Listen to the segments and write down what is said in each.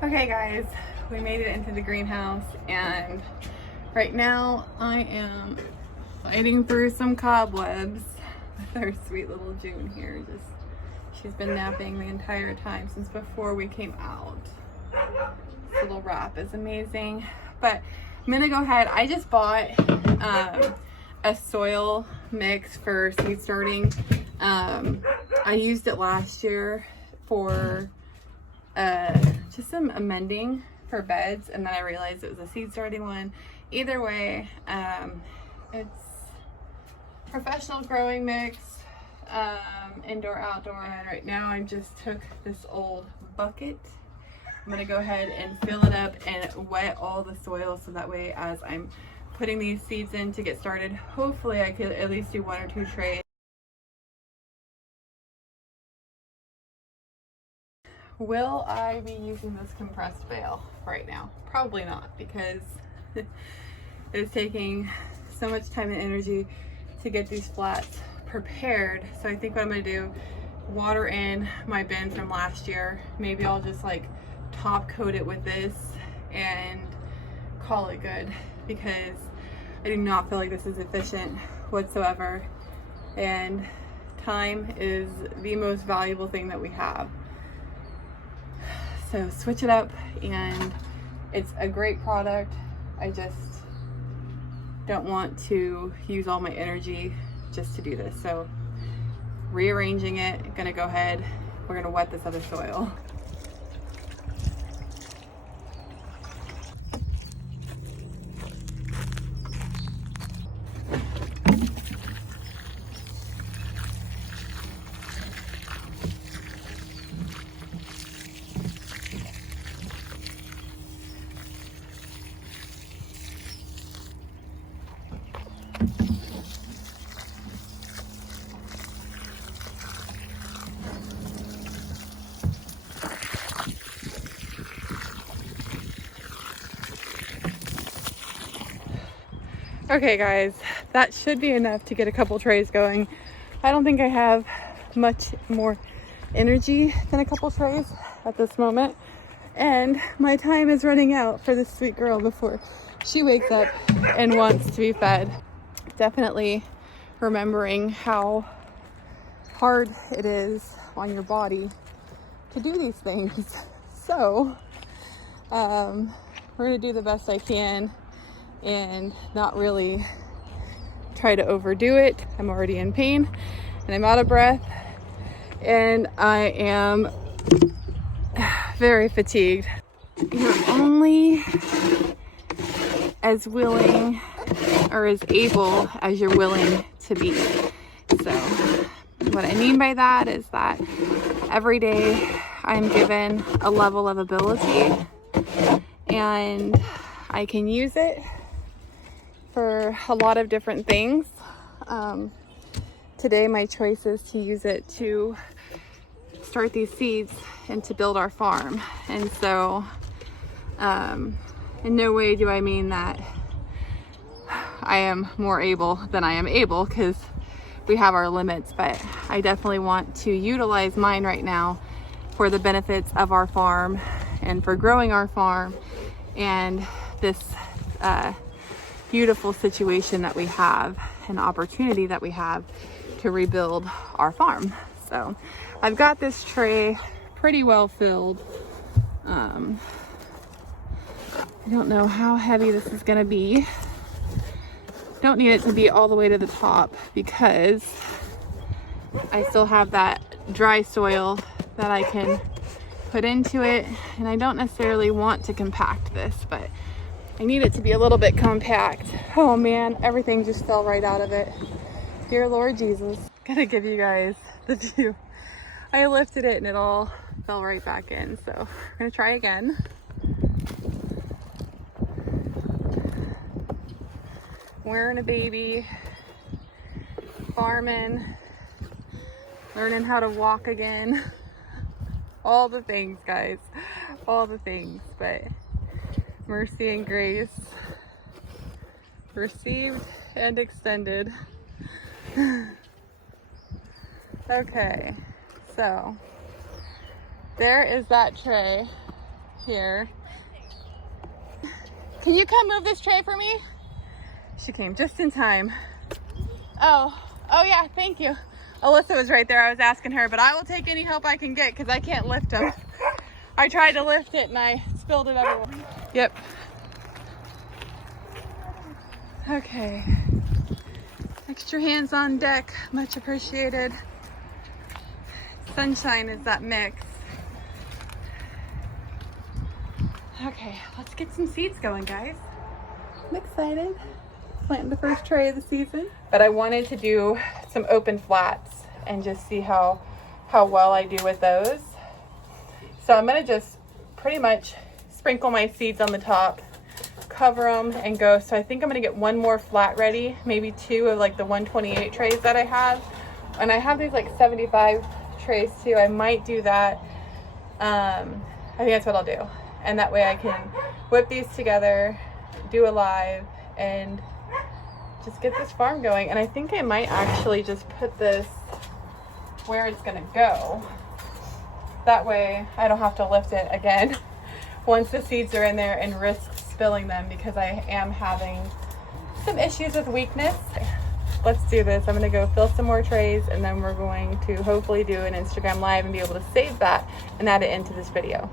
Okay guys, we made it into the greenhouse and right now I am fighting through some cobwebs with our sweet little June here. She's been napping the entire time since before we came out. This little wrap is amazing, but I'm gonna go ahead. I just bought a soil mix for seed starting. I used it last year for just some amending for beds, and then I realized it was a seed starting one. Either way, it's professional growing mix, indoor, outdoor. And right now I just took this old bucket. I'm gonna go ahead and fill it up and wet all the soil so that way as I'm putting these seeds in to get started, hopefully I could at least do 1 or 2 trays. Will I be using this compressed bale right now? Probably not, because it's taking so much time and energy to get these flats prepared. So I think what I'm gonna do, water in my bin from last year. Maybe I'll just like top coat it with this and call it good, because I do not feel like this is efficient whatsoever. And time is the most valuable thing that we have. So switch it up, and it's a great product. I just don't want to use all my energy just to do this. So rearranging it, gonna go ahead, we're gonna wet this other soil. Okay guys, that should be enough to get a couple trays going. I don't think I have much more energy than a couple trays at this moment. And my time is running out for this sweet girl before she wakes up and wants to be fed. Definitely remembering how hard it is on your body to do these things. So we're gonna do the best I can and not really try to overdo it. I'm already in pain and I'm out of breath and I am very fatigued. You're only as willing or as able as you're willing to be. So what I mean by that is that every day I'm given a level of ability and I can use it for a lot of different things. Today my choice is to use it to start these seeds and to build our farm. And so in no way do I mean that I am more able than I am able, because we have our limits, but I definitely want to utilize mine right now for the benefits of our farm and for growing our farm and this beautiful situation that we have, an opportunity that we have to rebuild our farm. So I've got this tray pretty well filled. I don't know how heavy this is gonna be. Don't need it to be all the way to the top because I still have that dry soil that I can put into it, and I don't necessarily want to compact this, but I need it to be a little bit compact. Oh man, everything just fell right out of it. Dear Lord Jesus. Gotta give you guys the view. I lifted it and it all fell right back in. So we're gonna try again. Wearing a baby, farming, learning how to walk again. All the things, guys, all the things, but mercy and grace received and extended. Okay, so there is that tray here. Can you come move this tray for me? She came just in time. Oh yeah, thank you. Alyssa was right there. I was asking her, but I will take any help I can get because I can't lift them. I tried to lift it and I spilled it everywhere. Yep. Okay. Extra hands on deck, much appreciated. Sunshine is that mix. Okay, let's get some seeds going, guys. I'm excited. Planting the first tray of the season. But I wanted to do some open flats and just see how well I do with those. So I'm gonna just pretty much sprinkle my seeds on the top, cover them and go. So I think I'm gonna get one more flat ready, maybe 2 of like the 128 trays that I have. And I have these like 75 trays too. I might do that. I think that's what I'll do. And that way I can whip these together, do a live, and just get this farm going. And I think I might actually just put this where it's gonna go. That way I don't have to lift it again once the seeds are in there and risk spilling them, because I am having some issues with weakness. Let's do this. I'm gonna go fill some more trays and then we're going to hopefully do an Instagram live and be able to save that and add it into this video.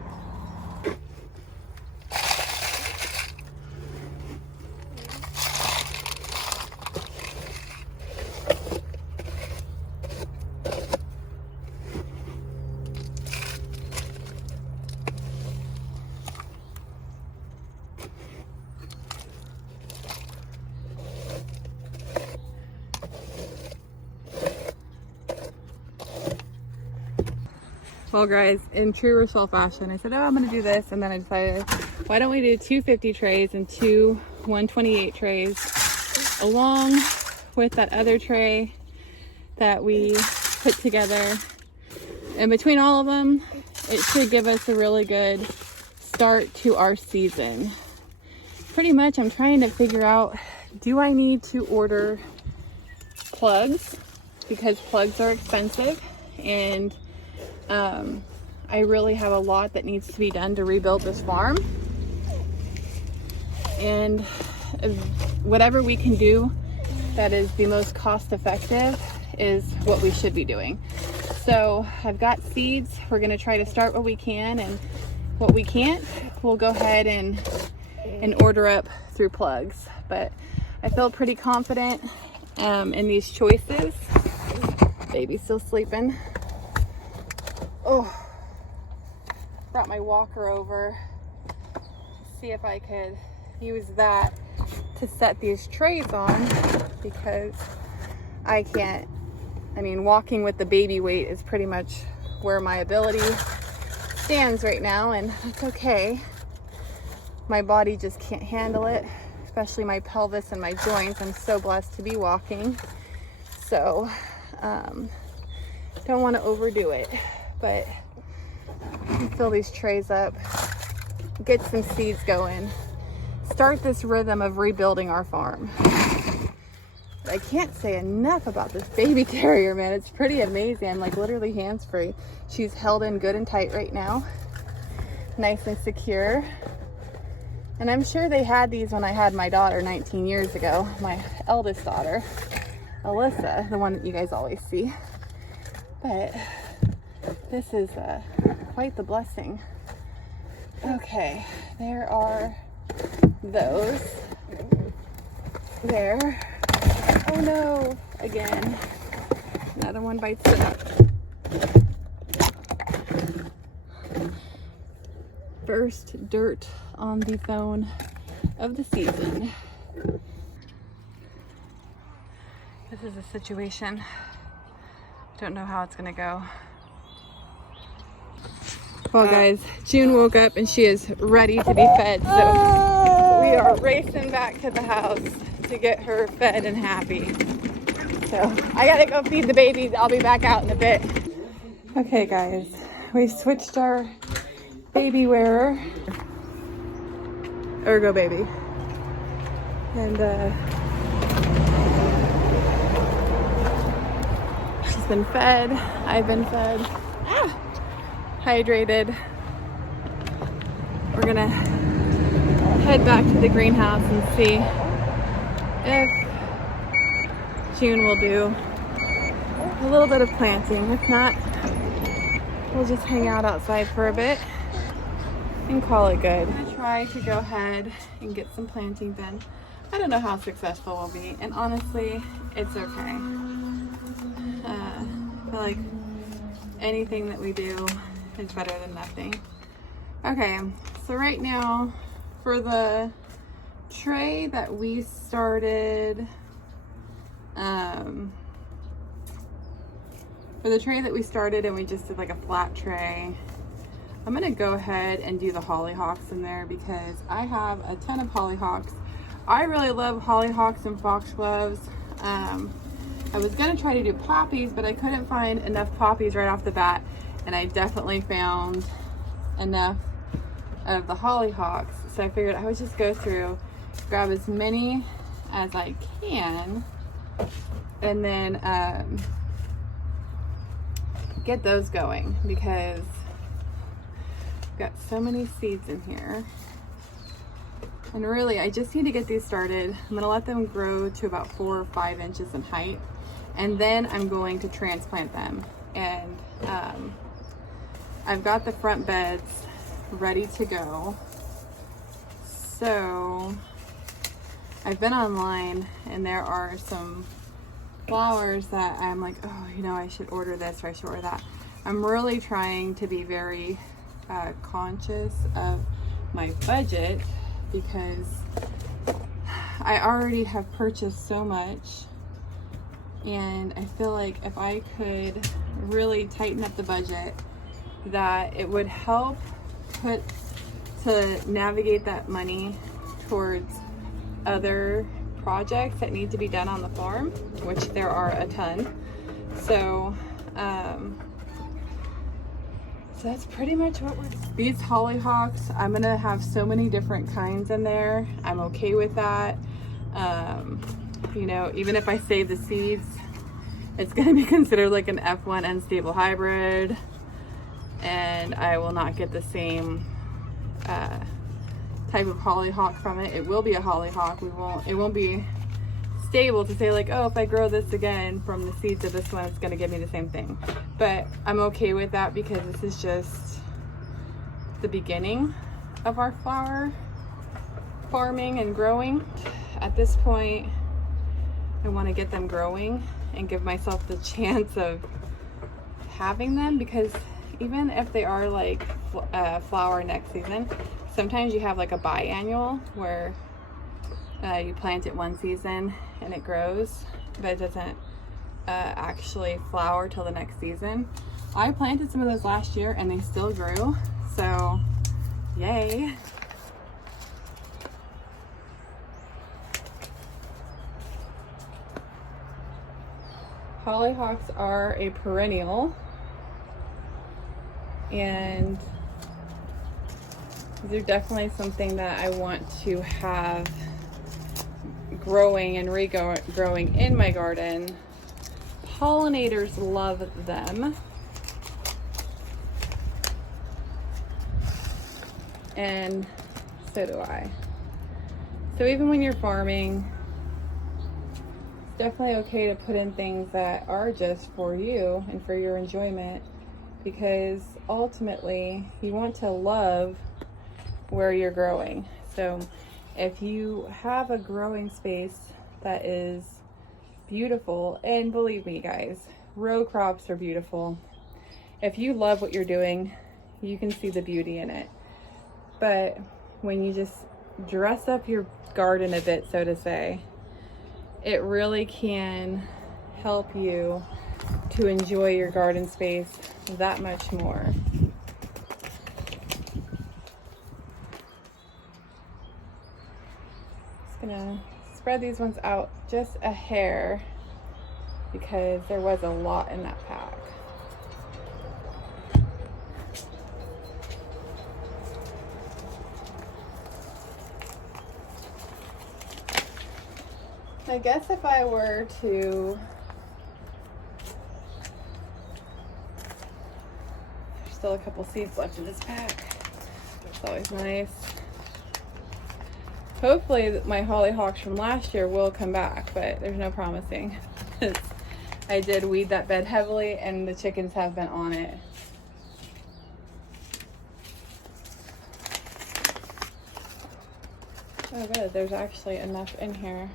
Well guys, in true Rochelle fashion, I said, oh, I'm gonna do this, and then I decided, why don't we do 250 trays and 2 128 trays along with that other tray that we put together. And between all of them, it should give us a really good start to our season. Pretty much I'm trying to figure out, do I need to order plugs? Because plugs are expensive, and I really have a lot that needs to be done to rebuild this farm, and whatever we can do that is the most cost effective is what we should be doing. So I've got seeds. We're going to try to start what we can, and what we can't, we'll go ahead and order up through plugs. But I feel pretty confident in these choices. Baby's still sleeping. Oh, brought my walker over. See if I could use that to set these trays on, because I can't, I mean, walking with the baby weight is pretty much where my ability stands right now, and that's okay. My body just can't handle it, especially my pelvis and my joints. I'm so blessed to be walking. So, don't want to overdo it. But fill these trays up, get some seeds going, start this rhythm of rebuilding our farm. But I can't say enough about this baby carrier, man. It's pretty amazing. I'm like literally hands-free. She's held in good and tight right now, nice and secure. And I'm sure they had these when I had my daughter 19 years ago, my eldest daughter, Alyssa, the one that you guys always see. But this is quite the blessing. Okay, there are those there. Oh no, again, another one bites it up. First dirt on the phone of the season. This is a situation. Don't know how it's gonna go. Well guys, June woke up and she is ready to be fed, so we are racing back to the house to get her fed and happy. So I gotta go feed the babies. I'll be back out in a bit. Okay guys, we switched our baby wearer, Ergo baby, and she's been fed, I've been fed, hydrated, we're gonna head back to the greenhouse and see if June will do a little bit of planting. If not, we'll just hang out outside for a bit and call it good. I'm gonna try to go ahead and get some planting done. I don't know how successful we'll be, and honestly, it's okay. I feel like anything that we do is better than nothing. Okay, so right now, for the tray that we started, and we just did like a flat tray, I'm gonna go ahead and do the hollyhocks in there because I have a ton of hollyhocks. I really love hollyhocks and foxgloves. I was gonna try to do poppies, but I couldn't find enough poppies right off the bat, and I definitely found enough of the hollyhocks. So I figured I would just go through, grab as many as I can, and then get those going because I've got so many seeds in here. And really, I just need to get these started. I'm gonna let them grow to about 4 or 5 inches in height, and then I'm going to transplant them. And I've got the front beds ready to go. So I've been online, and there are some flowers that I'm like, oh, you know, I should order this or I should order that. I'm really trying to be very conscious of my budget because I already have purchased so much, and I feel like if I could really tighten up the budget, that it would help to navigate that money towards other projects that need to be done on the farm, which there are a ton. So so that's pretty much what we're doing. These hollyhocks, I'm gonna have so many different kinds in there. I'm okay with that. You know, even if I save the seeds, it's gonna be considered like an F1 unstable hybrid, and I will not get the same type of hollyhock from it. It will be a hollyhock. It won't be stable to say like, oh, if I grow this again from the seeds of this one, it's gonna give me the same thing. But I'm okay with that because this is just the beginning of our flower farming and growing. At this point, I want to get them growing and give myself the chance of having them, because even if they are like flower next season, sometimes you have like a biannual where you plant it one season and it grows, but it doesn't actually flower till the next season. I planted some of those last year and they still grew, so yay. Hollyhocks are a perennial, and they're definitely something that I want to have growing and regrowing in my garden. Pollinators love them, and so do I. So even when you're farming, it's definitely okay to put in things that are just for you and for your enjoyment, because ultimately you want to love where you're growing. So if you have a growing space that is beautiful, and believe me guys, row crops are beautiful. If you love what you're doing, you can see the beauty in it. But when you just dress up your garden a bit, so to say, it really can help you to enjoy your garden space that much more. Just gonna spread these ones out just a hair because there was a lot in that pack. I guess if I were to, there's still a couple seeds left in this pack. always nice. Hopefully my hollyhocks from last year will come back, but there's no promising. I did weed that bed heavily and the chickens have been on it. Oh good, there's actually enough in here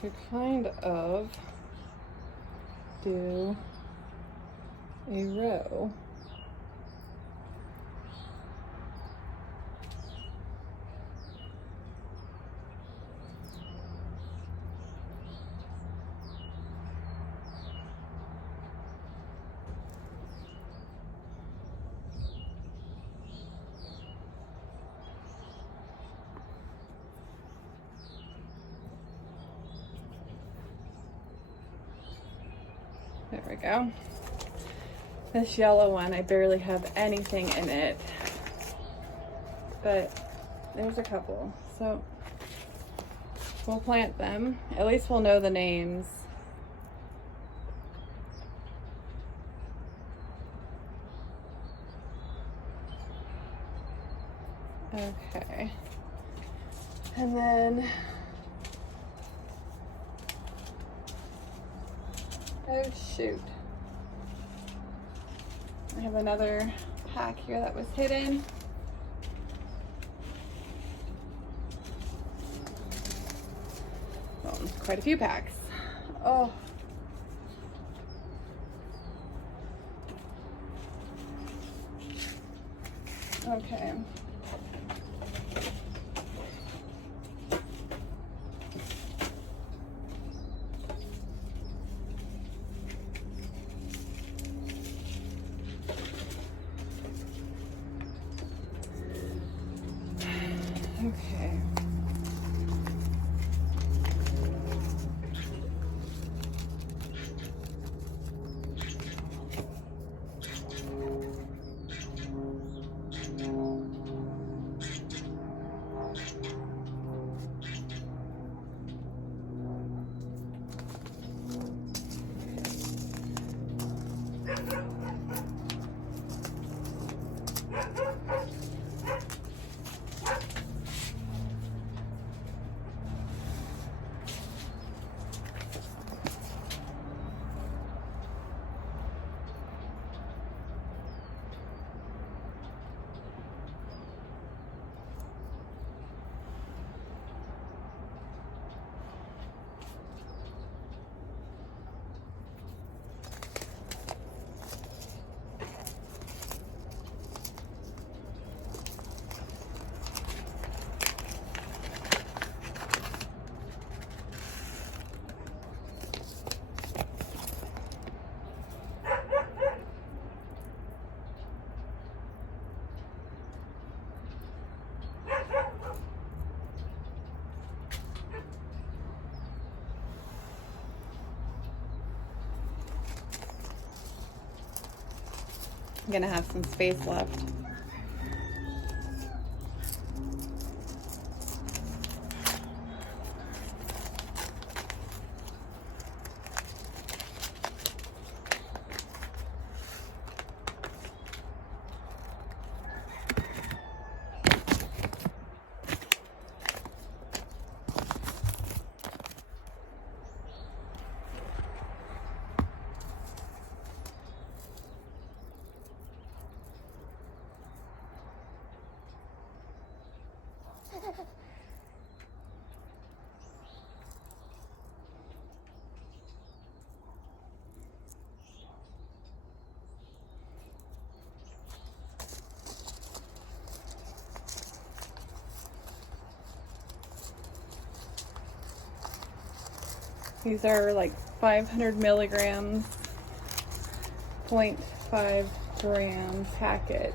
to kind of do a row. There we go. This yellow one, I barely have anything in it, but there's a couple. So we'll plant them. At least we'll know the names. Okay. And then, oh shoot. I have another pack here that was hidden. Well, quite a few packs. Oh. Okay. Okay. I'm gonna have some space left. These are like 500 milligrams, 0.5 gram packets.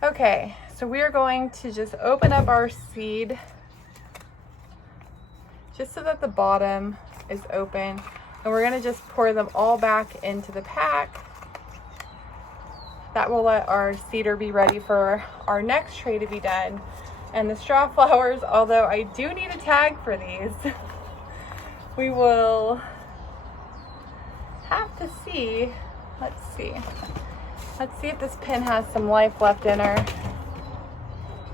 Okay, so we are going to just open up our seed just so that the bottom is open, and we're gonna just pour them all back into the pack. That will let our seeder be ready for our next tray to be done. And the straw flowers, although I do need a tag for these, we will have to see. Let's see if this pin has some life left in her.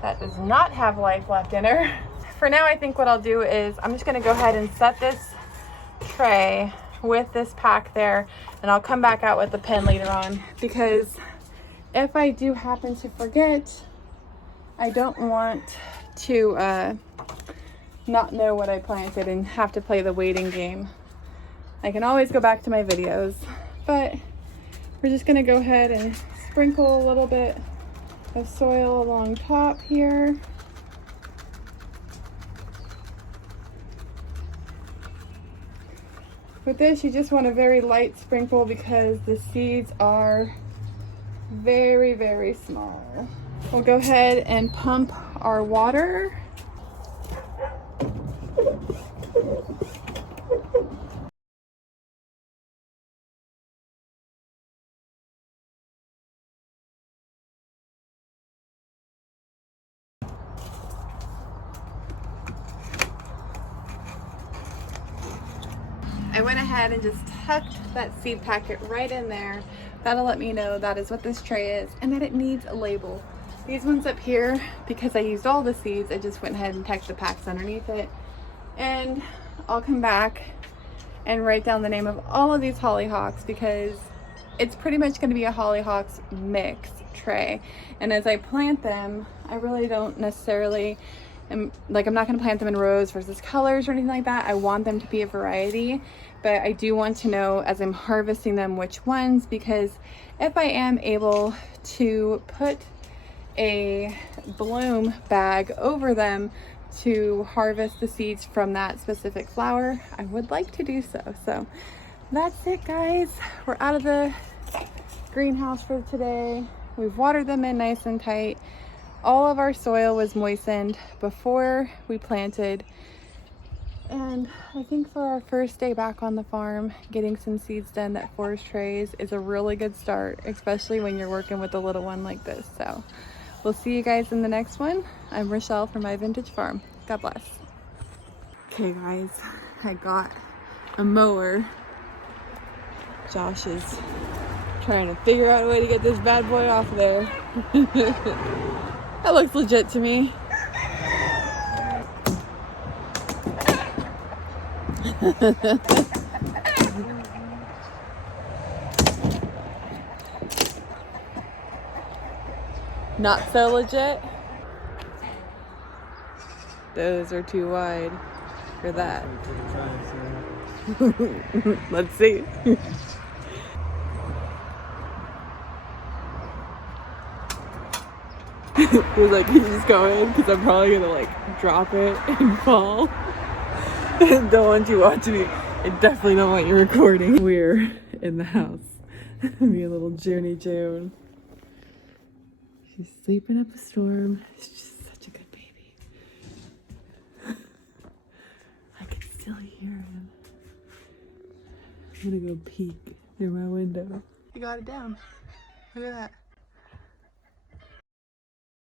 That does not have life left in her. For now, I think what I'll do is I'm just gonna go ahead and set this tray with this pack there, and I'll come back out with the pin later on, because if I do happen to forget, I don't want to not know what I planted and have to play the waiting game. I can always go back to my videos, but we're just gonna go ahead and sprinkle a little bit of soil along top here. With this, you just want a very light sprinkle because the seeds are very, very small. We'll go ahead and pump our water. I went ahead and just tucked that seed packet right in there. That'll let me know that is what this tray is and that it needs a label. These ones up here, because I used all the seeds, I just went ahead and tacked the packs underneath it. And I'll come back and write down the name of all of these hollyhocks, because it's pretty much going to be a hollyhocks mix tray. And as I plant them, I really don't necessarily I'm not going to plant them in rows versus colors or anything like that. I want them to be a variety, but I do want to know as I'm harvesting them which ones, because if I am able to put a bloom bag over them to harvest the seeds from that specific flower, I would like to do so. So that's it, guys. We're out of the greenhouse for today. We've watered them in nice and tight. All of our soil was moistened before we planted. And I think for our first day back on the farm, getting some seeds done that 4 trays is a really good start, especially when you're working with a little one like this. So we'll see you guys in the next one. I'm Rochelle from My Vintage Farm. God bless. Okay guys, I got a mower. Josh is trying to figure out a way to get this bad boy off there. That looks legit to me. Not so legit. Those are too wide for that. Let's see. He was like, can you just go in? Because I'm probably gonna like drop it and fall. Don't want you watching me. I definitely don't want you recording. We're in the house. Me and little Junie June. She's sleeping up a storm. She's just such a good baby. I can still hear him. I'm gonna go peek near my window. I got it down. Look at that.